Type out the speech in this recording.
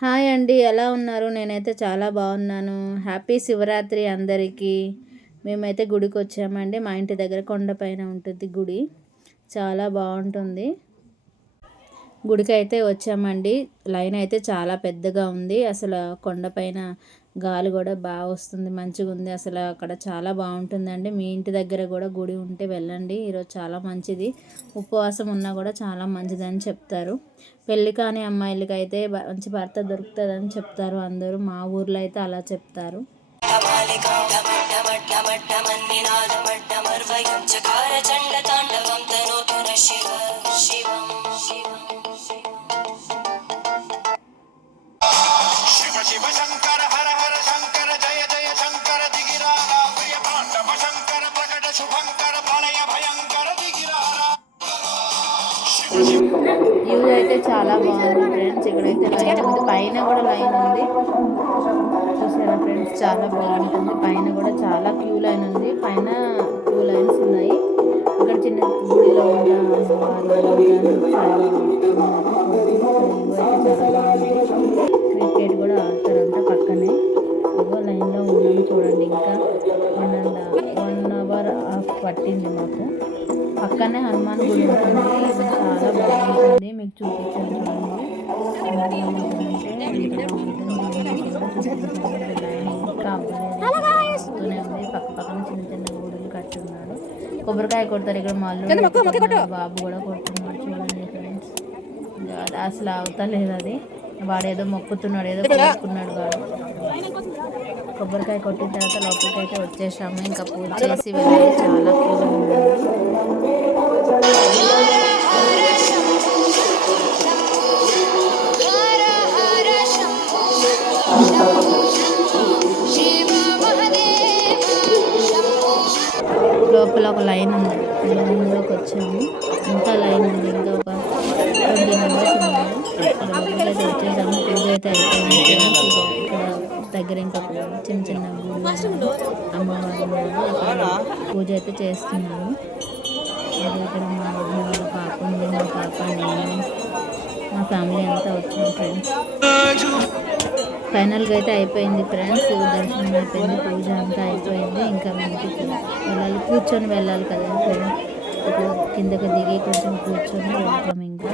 Hi అండి. ఎలా ఉన్నారు? నేనైతే చాలా బాగున్నాను. హ్యాపీ శివరాత్రి అందరికీ. మేమైతే గుడికొచ్చామండి. మా ఇంటి దగ్గర కొండపైన ఉంటుంది గుడి. చాలా బాగుంటుంది. గుడికైతే వచ్చామండి. లైన్ అయితే చాలా పెద్దగా ఉంది. అసలు కొండపైన గాలి కూడా బాగా వస్తుంది. మంచిగుంది. అసలు అక్కడ చాలా బాగుంటుందండి. మీ ఇంటి దగ్గర కూడా గుడి ఉంటే వెళ్ళండి. ఈరోజు చాలా మంచిది. ఉపవాసం ఉన్నా కూడా చాలా మంచిదని చెప్తారు. పెళ్ళి కాని అమ్మాయిలకైతే మంచి భర్త దొరుకుతుందని చెప్తారు అందరూ. మా ఊర్లో అయితే అలా చెప్తారు. శివ శంకర హర హర శంకర జయ జయ శంకర దిగిరారా ప్రియ పాండవ శంకర ప్రకట శుభంకర ప్రళయ భయంకర దిగిరారా. వ్యూ అయితే చాలా బాగుంది ఫ్రెండ్స్. ఇక్కడైతే లైన్ ఉంది, పైన కూడా లైన్ ఉంది. చూసారా ఫ్రెండ్స్, చాలా బాగుంటుంది. పైన కూడా చాలా క్యూ లైన్ ఉంది. పైన 2 లైన్స్ ఉన్నాయి. ఇక్కడ చిన్న గుడిలో ఉన్న క్రికెట్ కూడా ఆడతారంట పక్కనే. ఏదో లైన్లో ఉన్నాము చూడండి. ఇంకా 1 అవర్ పట్టింది మాకు. పక్కనే హనుమాన్ గుడి ఉంటుంది. ఇది చాలా బాగుంటుంది. మీకు చూపించాను చూడండి. వస్తూనే ఉంది. పక్క పక్కన చిన్న చిన్న గుడులు కట్టున్నాడు. కొబ్బరికాయ కొడతారు ఇక్కడ. మళ్ళీ బాబు కూడా కొడుతున్నాడు చూడండి ఫ్రెండ్స్. అసలు అవుతలేదు అది. వాడేదో మొక్కుతున్నాడు, ఏదో కోరుకున్నాడు వాడు. కొబ్బరికాయ కొట్టిన తర్వాత లోపలికి అయితే వచ్చేసాము. ఇంకా పూజ చేసి వెళ్ళాలి. చాలా క్యూ ఉంది. లోపల ఒక లైన్ ఉంది. లైన్లోకి వచ్చాము. ఇంకా లైన్ ఉంది. ఇంకా ఒక 20 మెంబర్స్ ఉన్నారు. లోపలికి అయితే వచ్చేసాము. పూజ అయితే అయిపోయింది. ఇక్కడ దగ్గర ఇంకొక చిన్న చిన్న గుడి అమ్మవారు ఉన్నారు. అక్కడ పూజ అయితే చేస్తున్నాము. ఇక్కడ మా వాళ్ళ పాప ఉంది. మా పాప, నేను, మా ఫ్యామిలీ అంతా వచ్చాము ఫ్రెండ్స్. ఫైనల్గా అయితే అయిపోయింది ఫ్రెండ్స్. దర్శనం అయిపోయింది. పూజ అంతా అయిపోయింది. ఇంకా ఇంటికి వెళ్ళాలి. కూర్చొని వెళ్ళాలి కదా ఫ్రెండ్స్. ఇప్పుడు కిందకి దిగి కొంచెం కూర్చొని వెళ్తాం. ఇంకా